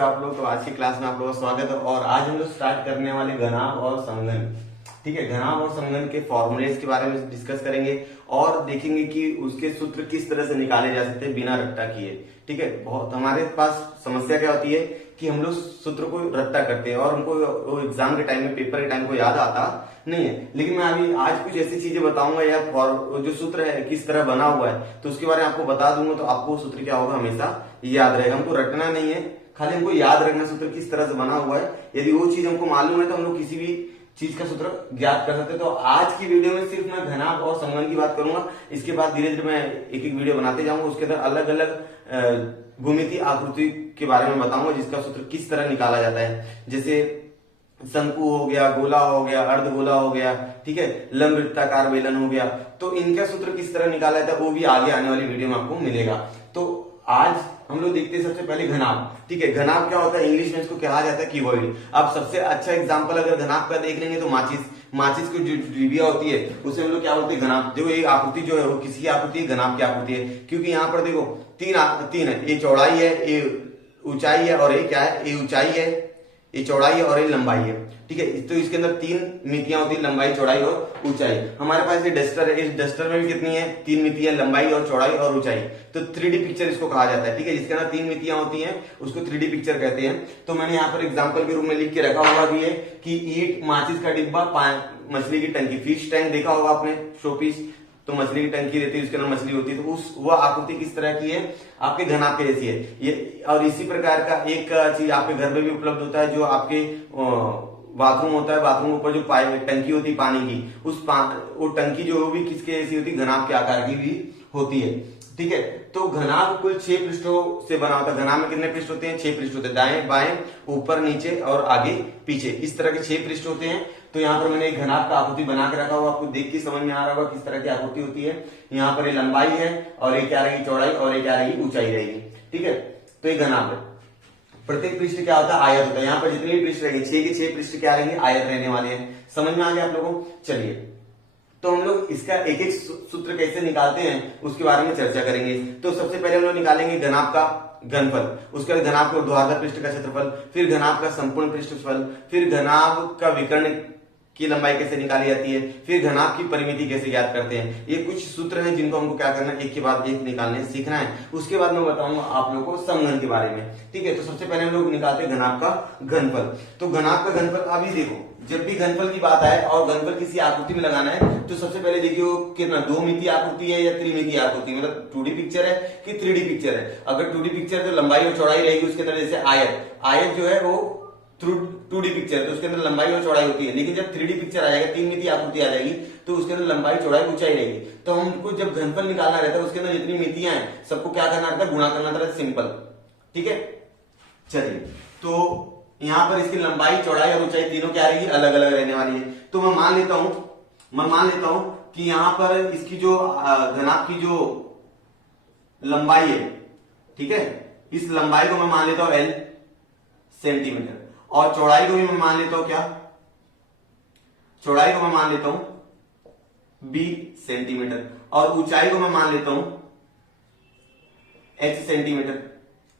हो आप लोग। तो आज की क्लास में आप लोगों का स्वागत है और आज हम लोग स्टार्ट करने वाले घनाभ और समघन। ठीक है, घनाभ और समघन के फॉर्मूलेस के बारे में डिस्कस करेंगे और देखेंगे कि उसके सूत्र किस तरह से निकाले जा सकते हैं बिना रट्टा किए। ठीक है, बहुत हमारे पास समस्या क्या होती है कि हम लोग सूत्र को रट्टा करते हैं और हमको वो एग्जाम के टाइम में, पेपर के टाइम को याद आता नहीं है। लेकिन मैं अभी आज कुछ ऐसी चीजें बताऊंगा या जो सूत्र है किस तरह बना हुआ है तो उसके बारे में आपको बता दूंगा, तो आपको सूत्र क्या होगा हमेशा याद रहेगा। हमको रटना नहीं है, खाली हमको याद रखना सूत्र किस तरह से बना हुआ है। यदि वो चीज हमको मालूम है तो हम लोग किसी भी चीज का सूत्र ज्ञात कर सकते हैं। तो आज की वीडियो में सिर्फ मैं घनाभ और समघन की बात करूंगा। इसके बाद धीरे धीरे मैं एक एक वीडियो बनाते जाऊंगा, उसके अंदर अलग अलग भूमिति आकृति के बारे में बताऊंगा जिसका सूत्र किस तरह निकाला जाता है। जैसे शंकु हो गया, गोला हो गया, अर्धगोला हो गया, ठीक है, लंब वृत्ताकार बेलन हो गया। तो इनका सूत्र किस तरह निकाला जाता है वो भी आगे आने वाली वीडियो में आपको मिलेगा। तो आज हम लोग देखते हैं सबसे पहले घनाभ। ठीक है, घनाभ क्या होता है, इंग्लिश में इसको कहा जाता है क्यूबॉइड। अब सबसे अच्छा एग्जांपल अगर घनाभ का देख लेंगे तो माचिस की जो डिबिया होती है उसे हम लोग क्या बोलते हैं, घनाभ। जो ये आकृति जो है वो किसी आकृति है, घनाभ की आकृति है। क्योंकि यहाँ पर देखो तीन है, ये चौड़ाई है, ये ऊंचाई है और ये क्या है, ये ऊंचाई है, ये चौड़ाई है और ये लंबाई है। ठीक है, तो इसके अंदर तीन मितियां होती है, लंबाई, चौड़ाई और ऊंचाई। हमारे पास ये डस्टर है, इस डस्टर में भी कितनी है, तीन मितियां, लंबाई और चौड़ाई और ऊंचाई। तो 3D पिक्चर इसको कहा जाता है। ठीक है, जिसके अंदर तीन मितियां होती हैं उसको 3D पिक्चर कहते हैं। तो मैंने यहाँ पर एग्जाम्पल के रूप में लिख के रखा हुआ भी है कि ईंट, माचिस का डिब्बा, मछली की टंकी, फिश टैंक देखा होगा आपने, शोपीस। तो मछली की टंकी रहती है, उसके अंदर मछली होती है। तो वह आकृति किस तरह की है, आपके घनाभ के जैसी है ये। और इसी प्रकार का एक चीज आपके घर में भी उपलब्ध होता है, जो आपके बाथरूम होता है, बाथरूम के ऊपर जो टंकी होती है पानी की, वो टंकी जो भी किसके जैसी होती है, घनाभ के आकार की भी होती है। ठीक है, तो घनाभ कुल 6 पृष्ठों से बना होता है। घनाभ में कितने पृष्ठ होते हैं, 6 पृष्ठ होते हैं, दाएं बाएं ऊपर नीचे और आगे पीछे, इस तरह के 6 पृष्ठ होते हैं। तो यहाँ पर मैंने एक घनाभ का आकृति बना के रखा हुआ, आपको देख के समझ में आ रहा होगा किस तरह की आकृति होती है। यहाँ पर ये लंबाई है और ये क्या रहेगी, चौड़ाई, और ये क्या रहेगी, ऊंचाई रहेगी। ठीक है, तो ये घनाभ है। प्रत्येक पृष्ठ क्या होता है, आयत होता है। यहाँ पर जितने भी पृष्ठ रहेंगे, 6 के 6 पृष्ठ क्या रहेंगे, आयत रहने वाले हैं। समझ में आ गया आप लोगों को। चलिए, तो हम लोग इसका एक एक सूत्र कैसे निकालते हैं उसके बारे में चर्चा करेंगे। तो सबसे पहले हम लोग निकालेंगे घनाभ का घनफल, उसके बाद घनाभ के ऊर्ध्वाधर पृष्ठ का क्षेत्रफल, फिर घनाभ का संपूर्ण पृष्ठफल, फिर घनाभ का विकर्ण की लंबाई कैसे निकाली जाती है, फिर घनाभ की परिमिति कैसे ज्ञात करते हैं। ये कुछ सूत्र हैं जिनको हमको क्या करना है, एक के बाद एक निकालने सीखना है। उसके बाद मैं बताऊंगा आप लोगों को समघन के बारे में। ठीक है, तो सबसे पहले हम लोग निकालते हैं घनाभ का घनफल। तो घनाभ का घनफल, अभी देखो जब भी घनफल की बात आए और घनफल किसी आकृति में लगाना है तो सबसे पहले देखिए वो कितना, 2 मितीय आकृति है या त्रिमितीय आकृति, मतलब 2D पिक्चर है कि 3D पिक्चर है। अगर 2D पिक्चर तो लंबाई और चौड़ाई रहेगी उसके अंदर, जैसे आयत जो है वो 2D पिक्चर, तो उसके अंदर लंबाई और चौड़ाई होती है। लेकिन जब 3D पिक्चर आ जाएगा, 3 मितीय आकृति आ जाएगी, तो उसके अंदर लंबाई, चौड़ाई, ऊंचाई रहेगी। तो हमको जब घनफल निकालना रहता है उसके अंदर जितनी मितियां हैं सबको क्या करना रहता है, गुणा करना रहता है, सिंपल। ठीक है, चलिए, तो यहाँ पर इसकी लंबाई, चौड़ाई और ऊंचाई तीनों क्या रहेगी, अलग अलग रहने वाली है। तो मैं मान लेता हूं कि यहाँ पर इसकी जो घनाभ की जो लंबाई है, ठीक है, इस लंबाई को मैं मान लेता हूं L सेंटीमीटर, और चौड़ाई को भी मैं मान लेता हूं क्या, चौड़ाई को मैं मान लेता हूं B सेंटीमीटर, और ऊंचाई को मैं मान लेता हूं H सेंटीमीटर।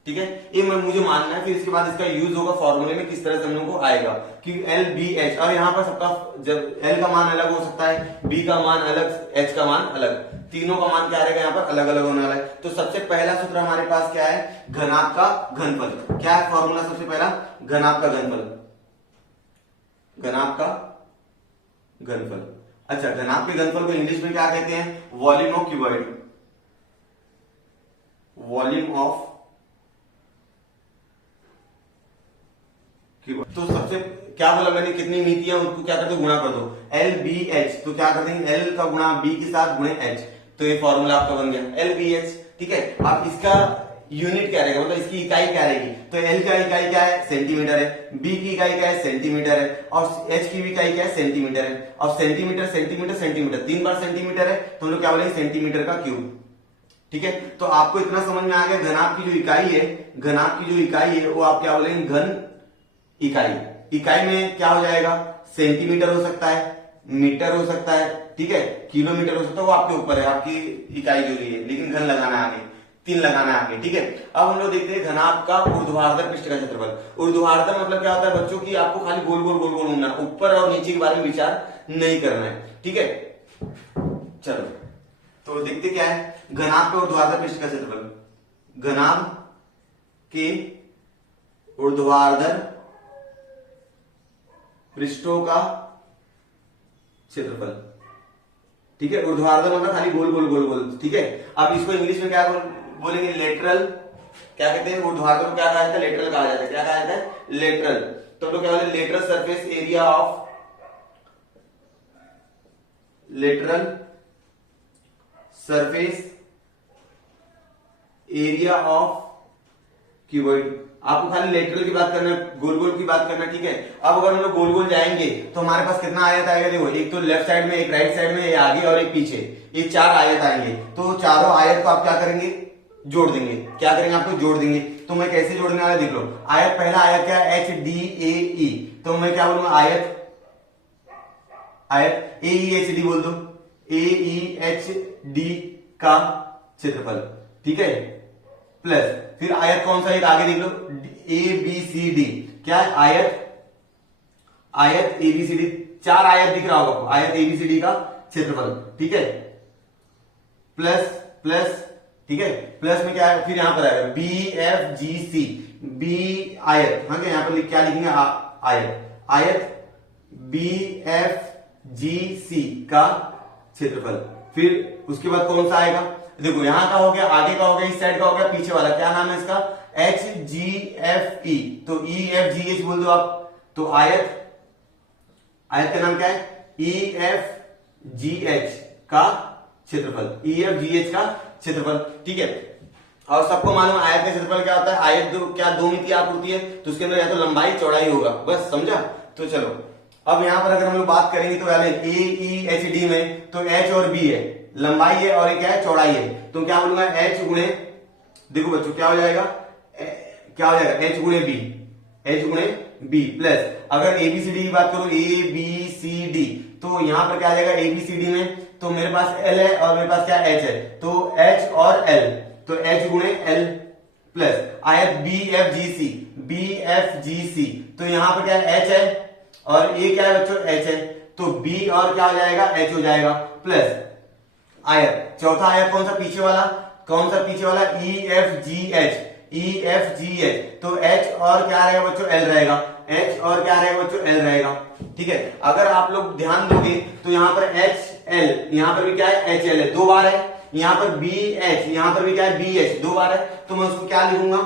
ठीक है, ये मुझे मानना है। फिर इसके बाद इसका यूज होगा फॉर्मूले में, किस तरह से हम लोगों को आएगा कि L B H। और यहाँ पर सबका जब L का मान अलग हो सकता है, B का मान अलग, H का मान अलग, तीनों का मान क्या रहेगा यहाँ पर अलग अलग होने वाला है। तो सबसे पहला सूत्र हमारे पास क्या है, घनाभ का घनफल। क्या है फॉर्मूला, सबसे पहला घनाभ का घनफल, घनाभ का घनफल। अच्छा, घनाभ के घनफल को इंग्लिश में क्या कहते हैं, volume of cuboid, volume of. तो सबसे क्या बोला मैंने, कितनी मितियां उनको क्या करते, गुणा कर दो, L B H। तो क्या कर देंगे, L का गुणा B के साथ गुणे H, तो ये फॉर्मूला आपका बन गया L B H। ठीक है, अब इसका यूनिट क्या रहेगा, मतलब इसकी इकाई क्या रहेगी। तो L का इकाई क्या है, सेंटीमीटर है, B की इकाई क्या है, सेंटीमीटर है, और H की भी इकाई क्या है, सेंटीमीटर है। और सेंटीमीटर सेंटीमीटर सेंटीमीटर 3 बार सेंटीमीटर है, तो हम लोग क्या बोलेंगे, सेंटीमीटर का क्यूब। ठीक है, तो आपको इतना समझ में आ गया, घनाभ की जो इकाई है, घनाभ की जो इकाई है वो आप क्या बोलेंगे, घन इकाई। इकाई में क्या हो जाएगा, सेंटीमीटर हो सकता है, मीटर हो सकता है, ठीक है, किलोमीटर हो सकता है, वो आपके ऊपर है, आपकी इकाई जो है, लेकिन घन लगाना है आगे। 3 लगाना है आगे, ठीक है। अब हम लोग देखते हैं घनाभ का ऊर्ध्वाधर पृष्ठ का क्षेत्रफल। ऊर्ध्वाधर मतलब क्या होता है बच्चों की, आपको खाली गोल गोल गोल गोल घूमना है, ऊपर और नीचे के बारे में विचार नहीं करना है, ठीक है। चलो तो देखते क्या है, घनाभ का ऊर्ध्वाधर पृष्ठ का क्षेत्रफल। घनाभ के ऊर्ध्वाधर पृष्ठों का क्षेत्रफल, ठीक है। ऊर्ध्वाधर मतलब खाली गोल गोल गोल गोल, ठीक है। अब इसको इंग्लिश में क्या बोलेंगे, लेटरल। क्या कहते हैं ऊर्ध्वाधर को, क्या कहा जाता है, लेटरल कहा जाता है। क्या कहा जाता है, लेटरल। तो हम लोग क्या बोले, lateral surface area of, lateral surface area of cuboid. आपको खाली लेटरल की बात करना है, गोल गोल की बात करना है, ठीक है। अब अगर हम लोग गोल गोल जाएंगे तो हमारे पास कितना आयत आएगा, देखो एक तो लेफ्ट साइड में, एक राइट साइड में, एक आगे और एक पीछे, ये 4 आयत आएंगे। तो चारों आयत को आप क्या करेंगे, जोड़ देंगे। क्या करेंगे, आपको जोड़ देंगे। तो मैं कैसे जोड़ने वाला देख लो। आयत, पहला आयत क्या है, HDAE। तो मैं क्या बोलूंगा, आयत AEHD बोल दो, AEHD का क्षेत्रफल, ठीक है। प्लस फिर आयत कौन सा, एक आगे देख लो, ABCD। क्या है, आयत ABCD, 4 आयत दिख रहा होगा आपको, आयत ABCD का क्षेत्रफल, ठीक है। प्लस प्लस, ठीक है। प्लस में क्या है, फिर यहां पर आएगा BFGC, B आयत, हाँ क्या, यहां पर क्या लिखेंगे, आयत BFGC का क्षेत्रफल। फिर उसके बाद कौन सा आएगा, देखो यहां का हो गया, आगे का हो गया, इस साइड का हो गया, पीछे वाला क्या नाम है इसका, HGFE। तो EFGH बोल दो आप। तो आयत का नाम क्या है, EFGH का क्षेत्रफल, EFGH का क्षेत्रफल, ठीक है। और सबको मालूम है आयत का क्षेत्रफल क्या होता है, आयत क्या द्विमितीय आकृति है, तो उसके अंदर या तो लंबाई चौड़ाई होगा, बस समझा। तो चलो अब यहां पर अगर हम लोग बात करेंगे तो AEHD में तो H और B है, लंबाई है, और ये क्या है, चौड़ाई है। तो क्या बोलूंगा, H गुणे, देखो बच्चों क्या हो जाएगा, H गुणे B, H गुणे B प्लस, अगर ABCD की बात करो, ABCD, तो यहां पर क्या आ जाएगा, ABCD में तो मेरे पास L है और मेरे पास क्या H है, तो H और L, तो H गुणे L प्लस आयत BFGC, तो यहां पर क्या है, H है और ये क्या है बच्चों, H है, तो B और क्या हो जाएगा, H हो जाएगा, प्लस आयत, चौथा आयत कौन सा, पीछे वाला, कौन सा पीछे वाला, EFGH, तो H और क्या रहेगा बच्चों, L रहेगा, H और क्या रहेगा बच्चों, L रहेगा, ठीक है। अगर आप लोग ध्यान दोगे तो यहां पर HL, यहां पर भी क्या है, HL है, 2 बार है, यहां पर BH, यहां पर भी क्या है, BH 2 बार है, तो मैं उसको क्या लिखूंगा,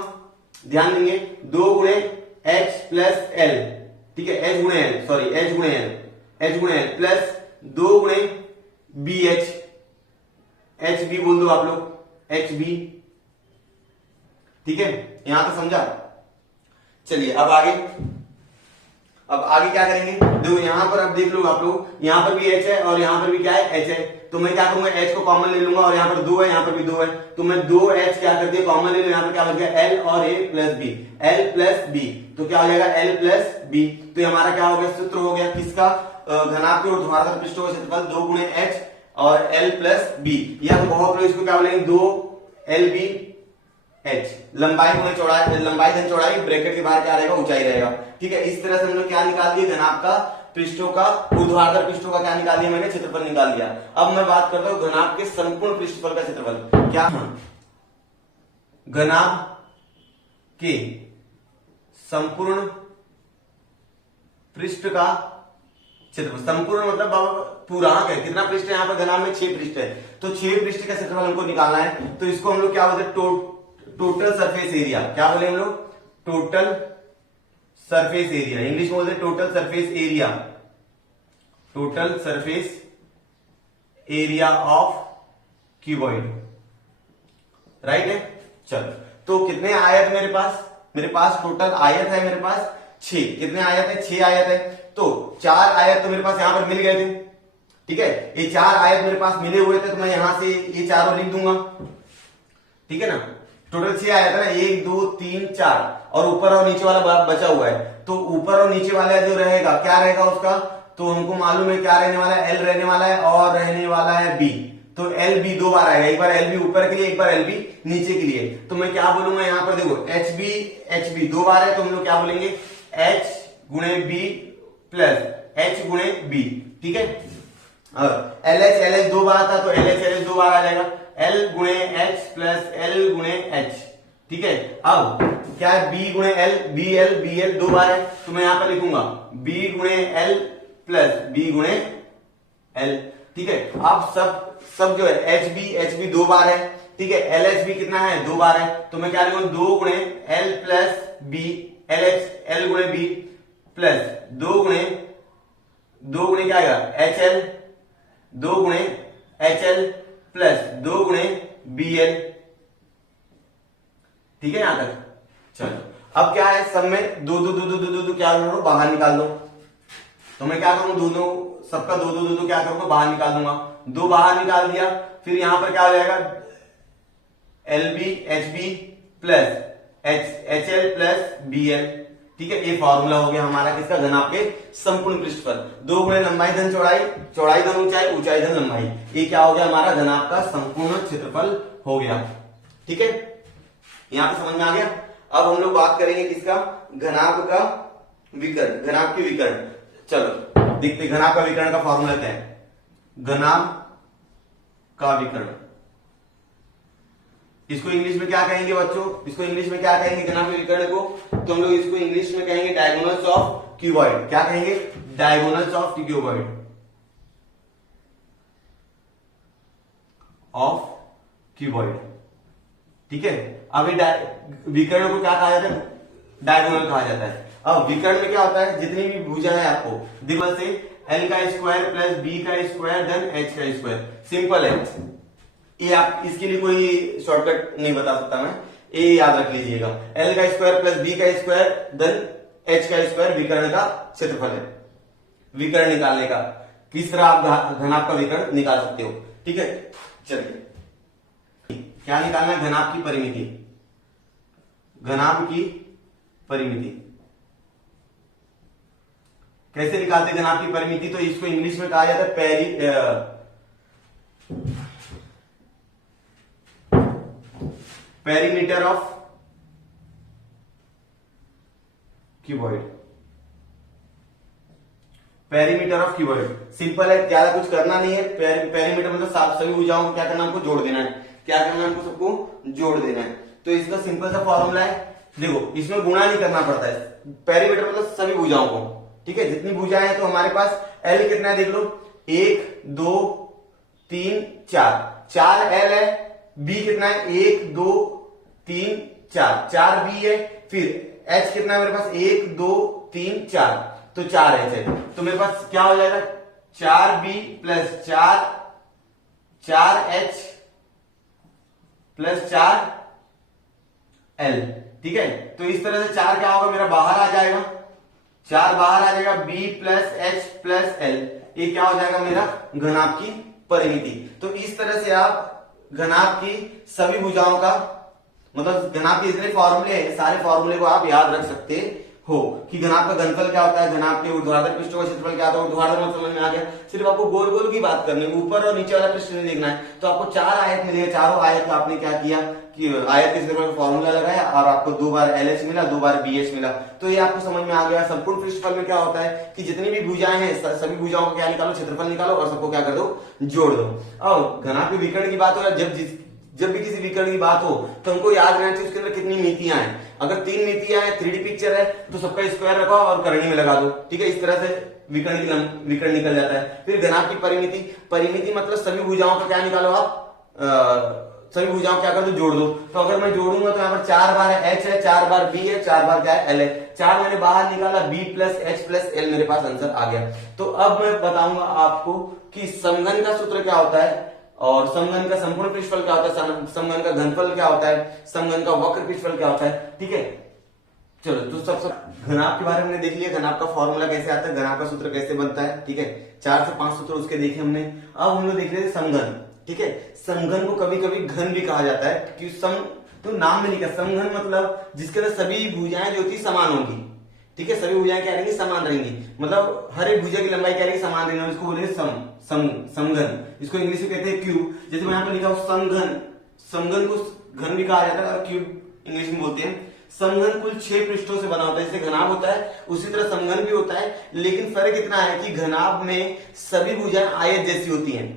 ध्यान देंगे, 2 गुणे H प्लस L, ठीक है, H गुणे L, सॉरी H गुणे L प्लस 2 गुणे BH, HB बोल दो आप लोग, HB, ठीक है। यहां तो समझा। चलिए अब आगे क्या करेंगे, देखो यहां पर अब देख लो आप लोग, यहां पर भी H है और यहां पर भी क्या है, H है, तो मैं क्या करूंगा, H को कॉमन ले लूंगा, और यहां पर 2 है, यहां पर भी 2 है, तो मैं 2H क्या कर दिया, कॉमन ले लूं, यहां पर क्या बच गया, L और A plus B, L plus B, तो क्या हो जाएगा, L प्लस B। तो ये हमारा क्या हो गया, सूत्र हो गया किसका, घनाभ के ऊर्ध्वाधर पृष्ठों का क्षेत्रफल 2 गुणे H और L प्लस B, या तो बहुत लोग इसको क्या बोलेंगे, 2LB H, लंबाई गुणे चौड़ाई, लंबाई धन चौड़ाई, ब्रैकेट के बाहर क्या रहेगा, ऊंचाई रहेगा, ठीक है। इस तरह से हमने क्या निकाल दिया, घनाभ का पृष्ठों का, ऊर्ध्वाधर पृष्ठों का क्या निकाल दिया मैंने, क्षेत्रफल निकाल दिया। अब मैं बात करता हूं घनाभ के संपूर्ण पृष्ठफल का क्षेत्रफल। क्या, घनाभ के संपूर्ण पृष्ठ का क्षेत्रफल, संपूर्ण मतलब पूरा, है कितना पृष्ठ है, यहाँ पर घनाभ में 6 पृष्ठ है, तो 6 पृष्ठ का क्षेत्रफल हमको निकालना है। तो इसको हम लोग क्या बोलते हैं, टोटल सरफेस एरिया, क्या बोले हम लोग, टोटल सरफेस एरिया, इंग्लिश में बोलते हैं total surface area, total surface area of cuboid, right है। चलो तो कितने आयत मेरे पास टोटल आयत है मेरे पास 6, कितने आयत है, 6 आयत है, तो 4 आयत तो मेरे पास यहां पर मिल गए थे, ठीक है। ये 4 आयत मेरे पास मिले हुए थे, तो मैं यहां से ये चारों लिख दूंगा, ठीक है ना। टोटल 6 आया था ना, 1 2 3 4, और ऊपर और नीचे वाला बचा हुआ है, तो ऊपर और नीचे वाला जो रहेगा क्या रहेगा उसका, तो हमको मालूम है क्या रहने वाला है, L रहने वाला है और रहने वाला है B, तो एल बी दो बार आएगा, एक बार एल बी ऊपर के लिए, एक बार एल बी नीचे के लिए। तो मैं क्या बोलूंगा यहाँ पर, देखो एच बी दो बार है तो हम लोग क्या बोलेंगे, एच गुणे बी प्लस एच गुणे बी, ठीक है। और एल एच दो बार था तो एल एच दो बार आ जाएगा, एल गुणे एच प्लस एल गुणे एच, ठीक है। अब क्या है, बी गुणे एल, बी एल दो बार है तो मैं यहां पर लिखूंगा बी गुणे एल प्लस बी गुणे एल, ठीक है। अब सब जो है एच बी दो बार है, ठीक है। एल एच बी कितना है, दो बार है तो मैं क्या लिखूंगा, दो गुणे एल प्लस बी, एल गुणे बी प्लस दो गुणे क्या आएगा, एच एल, दो गुणे एच एल प्लस दो गुणे बी एल, ठीक है यहां तक। चलो अब क्या है, सब में दो दो दो दो दो दो, दो क्या करो, बाहर निकाल दो। तो मैं क्या करूंगा, दो सबका दो दो दो दो क्या करूंगा, बाहर निकाल दूंगा। दो बाहर निकाल दिया, फिर यहां पर क्या हो जाएगा, L B H B plus H L plus B L, ठीक है। ये फॉर्मूला हो गया हमारा किसका, घनाभ के संपूर्ण पृष्ठफल। दो गुणे लंबाई धन चौड़ाई, चौड़ाई धन ऊंचाई, ऊंचाई धन लंबाई, ये क्या हो गया हमारा घनाभ का संपूर्ण क्षेत्रफल हो गया, ठीक है। यहां पे समझ में आ गया। अब हम लोग बात करेंगे किसका, घनाभ का विकर्ण, घनाभ की विकर्ण। चलो देखते घनाभ का विकर्ण का फॉर्मूला क्या है, घनाभ का विकर्ण, इसको इंग्लिश में क्या कहेंगे बच्चों, इसको इंग्लिश में क्या कहेंगे घनाभ के विकर्ण को, तो हम लोग इसको इंग्लिश में कहेंगे डायगोनल्स ऑफ क्यूबॉइड। क्या कहेंगे, डायगोनल्स ऑफ क्यूबॉइड, ठीक है। अब विकर्ण को क्या कहा जाता है, डायगोनल कहा जाता है। अब विकर्ण में क्या होता है, जितनी भी भुजा है आपको दिमाग से एल का स्क्वायर प्लस बी का स्क्वायर देन एच का स्क्वायर, सिंपल है ये। आप इसके लिए कोई शॉर्टकट नहीं बता सकता मैं, ये याद रख लीजिएगा, एल का स्क्वायर प्लस बी का स्क्वायर देन एच का स्क्वायर विकर्ण का क्षेत्रफल है। विकर्ण निकालने का किस तरह आप घनाभ का विकर्ण निकाल सकते हो, ठीक है। चलिए क्या निकालना है, घनाभ की परिमिति, घनाभ की परिमिति कैसे निकालते हैं घनाभ की परिमिति, तो इसको इंग्लिश में कहा जाता है perimeter of cuboid, perimeter of cuboid. Simple है, ज्यादा कुछ करना नहीं है। पेरीमीटर मतलब सभी भुजाओं को क्या करना, हमको जोड़ देना है, क्या करना है, हमको सबको जोड़ देना है। तो इसका सिंपल सा फॉर्मूला है, देखो इसमें गुणा नहीं करना पड़ता है, पेरीमीटर मतलब सभी भुजाओं को, ठीक है। जितनी भुजाएं हैं तो हमारे पास एल कितना है देख लो, 1 2 3 4, 4 एल है, बी कितना है 1 2 3 4, 4 बी है, फिर एच कितना है मेरे पास 1 2 3 4, तो 4 एच है। तो मेरे पास क्या हो जाएगा, 4 B plus 4 H plus 4 L, ठीक है। तो इस तरह से 4 क्या होगा मेरा, बाहर आ जाएगा, 4 बाहर आ जाएगा, B plus H plus L, ये क्या हो जाएगा मेरा घनाभ की परिमिति। तो इस तरह से आप घनाभ की सभी भुजाओं का मतलब घनाभ के जितने फॉर्मूले हैं सारे फॉर्मूले को आप याद रख सकते हो कि घनाभ का घनफल क्या होता है, घनाभ के ऊर्ध्वाधर पृष्ठों का क्षेत्रफल क्या होता है। ऊर्ध्वाधर मतलब समझ में आ गया, सिर्फ आपको गोल गोल की बात करनी है, ऊपर और नीचे वाला पृष्ठ नहीं देखना है। तो आपको 4 आयत मिलेगा, चारों आयत का आपने क्या किया कि आयत के क्षेत्रफल का फॉर्मूला लगाया और आपको 2 बार एलएच मिला, 2 बार बीएच मिला। तो ये आपको समझ में आ गया। संपूर्ण पृष्ठफल में क्या होता है कि जितनी भी भुजाएं हैं सभी भुजाओं को क्या निकालो, क्षेत्रफल निकालो और सबको क्या कर दो, जोड़ दो। और घनाभ के विकर्ण की बात हो रहा है, जब भी किसी विकर्ण की बात हो तो हमको याद रहना चाहिए उसके अंदर कितनी मितियां हैं। अगर 3 मितियां हैं, 3D पिक्चर है, तो सबका स्क्वायर रखो और करनी में लगा दो, ठीक है। इस तरह से विकर्ण निकल जाता है। फिर घनाभ की परिमिति, परिमिति मतलब सभी भुजाओं का क्या निकालो आप, सभी भुजाओं क्या कर दो, जोड़ दो। तो अगर मैं जोड़ूंगा तो यहाँ पर 4 बार एच है, 4 बार बी है, 4 बार क्या है एल है, 4 मैंने बाहर निकाला, B plus H plus L मेरे पास आंसर आ गया। तो अब मैं बताऊंगा आपको कि समघन का सूत्र क्या होता है और समघन का संपूर्ण पृष्ठफल क्या होता है, समघन का घनफल क्या होता है, समघन का वक्र पृष्ठफल क्या होता है, ठीक है। चलो तो सब घनाभ के बारे में देख लिया, घनाभ का फॉर्मूला कैसे आता है, घनाभ का सूत्र कैसे बनता है, ठीक है। 4 से 5 सूत्र उसके देखे हमने। अब हम लोग देख रहे थे समघन, ठीक है। समघन को कभी कभी घन भी कहा जाता है क्योंकि तो नाम में लिखा समघन मतलब जिसके अंदर सभी भुजाएं जो होती समान होंगी, ठीक है, सभी भुजाएं क्या रहेंगी, समान रहेंगी, मतलब हर एक भुजा की लंबाई क्या रहेगी, समान रहेगी, इसको बोलेंगे समघन, इसको इंग्लिश में कहते हैं क्यूब। जैसे मैं यहाँ पे लिखा हूं समघन, समघन को घन भी कहा जाता है और क्यूब इंग्लिश में बोलते हैं। समघन कुल 6 पृष्ठों से बना होता है, जैसे घनाभ होता है उसी तरह समघन भी होता है, लेकिन फर्क इतना है कि घनाभ में सभी भुजाएं आयत जैसी होती हैं,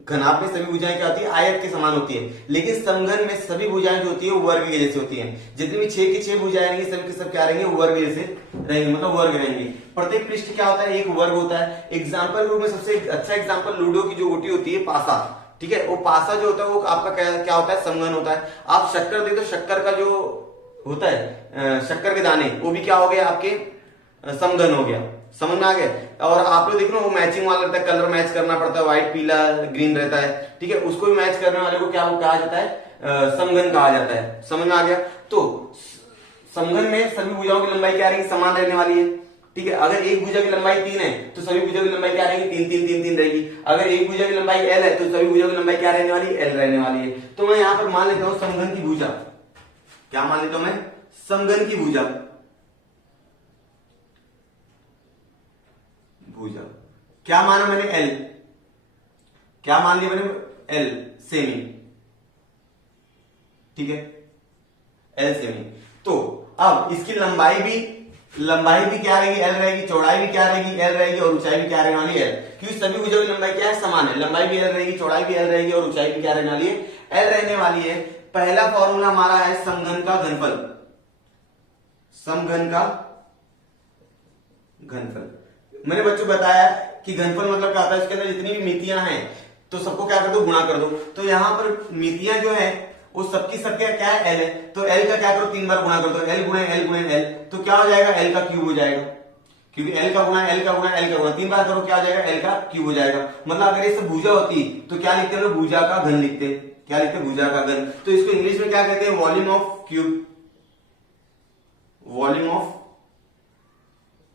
घनाभ में सभी भुजाएं क्या होती है, आयत के समान होती है, लेकिन समघन में सभी भुजाएं जो होती है वो वर्ग के जैसी होती हैं। जितनी भी 6 की 6 भुजाएं रहेंगी सभी के सब क्या रहेंगे, वर्ग जैसे रहेंगे, मतलब वर्ग रहेंगे। प्रत्येक पृष्ठ क्या होता है, एक वर्ग होता है। एग्जाम्पल रूप में सबसे अच्छा एग्जाम्पल लूडो की जो गोटी होती है पासा, ठीक है, वो पासा जो होता है वो आपका क्या होता है, समघन होता है। आप शक्कर दे तो शक्कर का जो होता है शक्कर के दाने, वो भी क्या हो गया आपके समघन हो गया, समझ में आ गया। और आप लोग देख लो वो मैचिंग वाला रहता है, कलर मैच करना पड़ता है, व्हाइट पीला ग्रीन रहता है, ठीक है, उसको भी मैच करने वाले को क्या कहा जाता है, समघन कहा जाता है, समझ में आ गया। तो समघन में सभी भुजाओं की लंबाई क्या रहेगी, समान रहने वाली है, ठीक है। अगर एक भुजा की लंबाई 3 है तो सभी भुजा की लंबाई क्या रहेगी, 3 3 3 3 रहेगी। अगर एक भुजा की लंबाई l है तो सभी भुजा की लंबाई क्या रहने वाली है, l रहने वाली है। तो मैं यहां पर मान लेता हूं समघन की भुजा, क्या मान लेता हूं मैं, समघन की भुजा, भुजा क्या माना मैंने, l, क्या मान लिया मैंने, l सेमी, ठीक है, l सेमी। तो अब इसकी लंबाई भी क्या रहेगी, l रहेगी, चौड़ाई भी क्या रहेगी, l रहेगी, और ऊंचाई भी क्या रहने वाली है, l, क्योंकि सभी भुजाओं की लंबाई क्या है, समान है, लंबाई भी l रहेगी, चौड़ाई भी l रहेगी, और ऊंचाई भी क्या रहने वाली है, l रहने वाली है। पहला फॉर्मूला हमारा है समघन का घनफल, समघन का घनफल। मैंने बच्चों बताया कि घनफल मतलब क्या होता है, इसके अंदर जितनी भी मितियां हैं तो सबको क्या कर दो, गुणा कर दो। तो यहां पर मितियां जो है वो सबकी सब क्या है, एल है, तो एल का क्या करो, 3 बार गुणा कर दो, एल गुणे एल गुणे एल, तो क्या हो जाएगा, एल का क्यूब हो जाएगा, क्योंकि एल का गुणा एल का गुणा एल का गुणा 3 बार करो, क्या हो जाएगा, एल का क्यूब हो जाएगा। मतलब अगर ये सब भुजा होती तो क्या लिखते हैं, भुजा का घन लिखते, क्या लिखते, भुजा का घन। तो इसको इंग्लिश में क्या कहते हैं, volume of cube, volume of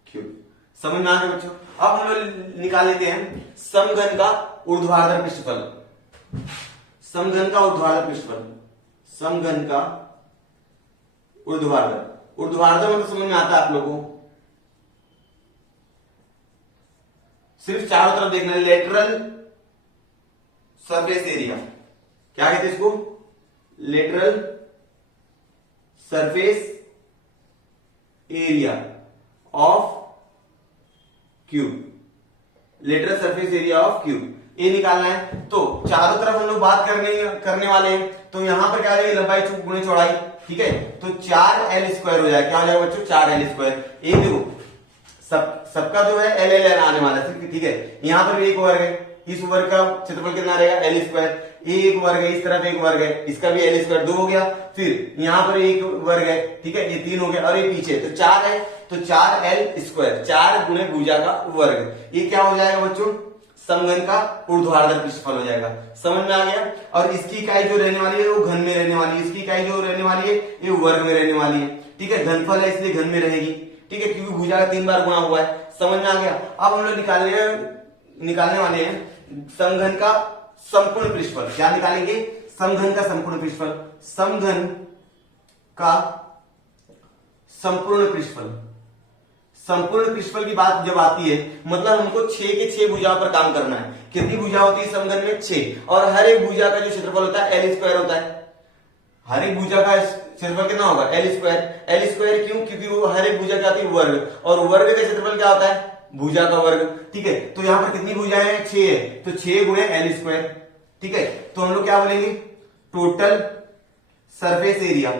cube. समझ में आ गया बच्चों। अब हम लोग निकाल लेते हैं समघन का ऊर्ध्वाधर पृष्ठफल, समघन का ऊर्ध्वाधर पृष्ठफल, समघन का ऊर्ध्वाधर, ऊर्ध्वाधर मतलब समझ में आता है आप लोगों को, सिर्फ चारों तरफ देखना, लेटरल सरफेस एरिया, क्या कहते हैं इसको, lateral surface area of cube, lateral surface area of cube, ये निकालना है। तो चारों तरफ हम लोग बात करने वाले हैं, तो यहां पर क्या आ जाएगी, लंबाई गुणे चौड़ाई, ठीक है, तो 4l स्क्वायर हो जाएगा, क्या हो जाएगा बच्चों, 4l स्क्वायर। ये देखो सबका जो है एल एल आने वाला है, ठीक है, यहां पर भी एक वर्ग है, इस वर्ग का क्षेत्रफल कितना रहेगा, एल स्क्वायर, एक वर्ग है, इस तरफ एक वर्ग है, इसका भी एल स्क्वायर 2 हो गया, फिर यहाँ पर एक वर्ग है, ठीक है, ये 3 हो गया, और ये पीछे तो 4 है, तो 4l स्क्वायर, 4 गुणे भुजा का वर्ग, ये क्या हो जाएगा बच्चों, समघन का ऊर्ध्वाधर पृष्ठफल हो जाएगा। समझ में आ गया। और इसकी इकाई जो रहने वाली है वो घन में रहने वाली है, इसकी इकाई जो रहने वाली है ये वर्ग में रहने वाली है, ठीक है, घनफल है इसलिए घन में रहेगी, ठीक है, क्योंकि भुजा का 3 बार गुणा हुआ है। समझ में आ गया। अब हम लोग निकालने वाले हैं समघन का संपूर्ण पृष्ठफल। क्या निकालेंगे, समघन का संपूर्ण पृष्ठफल, समघन का संपूर्ण पृष्ठफल। संपूर्ण पृष्ठफल की बात जब आती है मतलब हमको 6 के 6 भुजाओं पर काम करना है। कितनी भुजा होती है समघन में, 6, और हर एक भुजा का जो क्षेत्रफल होता है एल स्क्वायर होता है। हर एक भुजा का क्षेत्रफल कितना होगा, एल स्क्वायर। एल स्क्वायर क्यों, क्योंकि वो हर एक भुजा क्या होती है, वर्ग, और वर्ग का क्षेत्रफल क्या होता है, भुजा का वर्ग, ठीक है। तो यहां पर कितनी भुजाएं हैं, 6 है, तो 6 गुणे एल स्क्वायर, ठीक है। तो हम लोग क्या बोलेंगे, total surface area,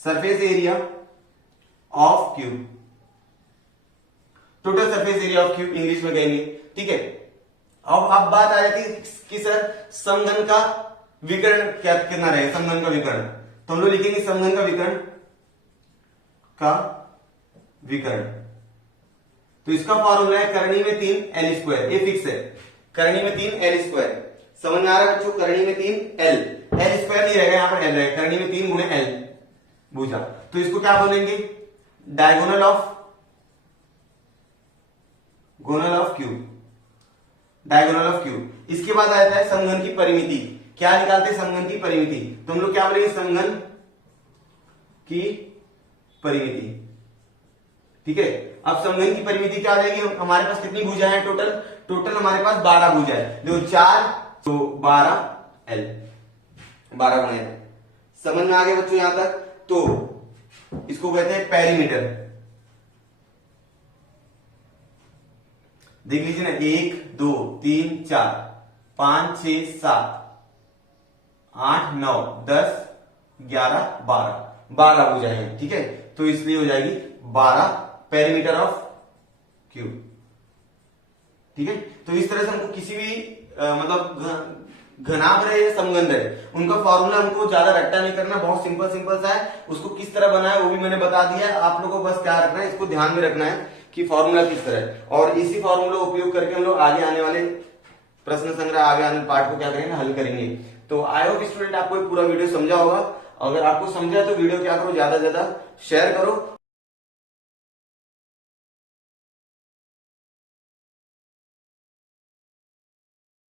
surface area of cube, total surface area of cube English में कहेंगे, ठीक है। अब बात आ जाती है कि सर समघन का विकर्ण क्या कितना रहेगा, समघन का विकर्ण, तो हम लोग लिखेंगे समघन का विकर्ण। तो इसका फॉर्मूला है करनी में 3 एल स्क्वायर, ये फिक्स है, करनी में 3 एल स्क्वायर। समझ में आ रहा है बच्चों, करनी में 3 एल, एल स्क्वायर नहीं रहेगा, यहां पर एल रहेगा, करनी में 3 गुणे एल भुजा। तो इसको क्या बोलेंगे, diagonal of cube, diagonal of cube. इसके बाद आता है समघन की परिमिति। क्या निकालते हैं, समघन की परिमिति। तो हम लोग क्या बोलेंगे, समघन की परिमिति, ठीक है। अब समघन की परिमिति क्या हो जाएगी, हमारे पास कितनी भुजा है टोटल, टोटल हमारे पास 12 भुजा है, जो 4 तो 12 L, 12 गुणे L। समझ में आ गया बच्चों यहां तक। तो इसको कहते हैं पेरीमीटर। देख लीजिए ना, 1 2 3 4 5 6 7 8 9 10 11 12 भुजाएं हैं, ठीक है। तो इसलिए हो जाएगी 12 पेरीमीटर ऑफ क्यूब, ठीक है। तो इस तरह से हमको किसी भी मतलब घनाभ रहे या समघन रहे, उनका फॉर्मूला हमको ज्यादा रट्टा नहीं करना, बहुत सिंपल सिंपल सा है। उसको किस तरह बनाए वो भी मैंने बता दिया है, आप लोगों को बस क्या रखना है, इसको ध्यान में रखना है कि फॉर्मूला किस तरह है, और इसी फॉर्मूला का उपयोग करके हम लोग आगे आने वाले प्रश्न संग्रह, आगे आने पार्ट को क्या करेंगे, हल करेंगे। तो आई होप स्टूडेंट आपको पूरा वीडियो समझा होगा। अगर आपको समझा तो वीडियो क्या करो, ज्यादा से ज्यादा शेयर करो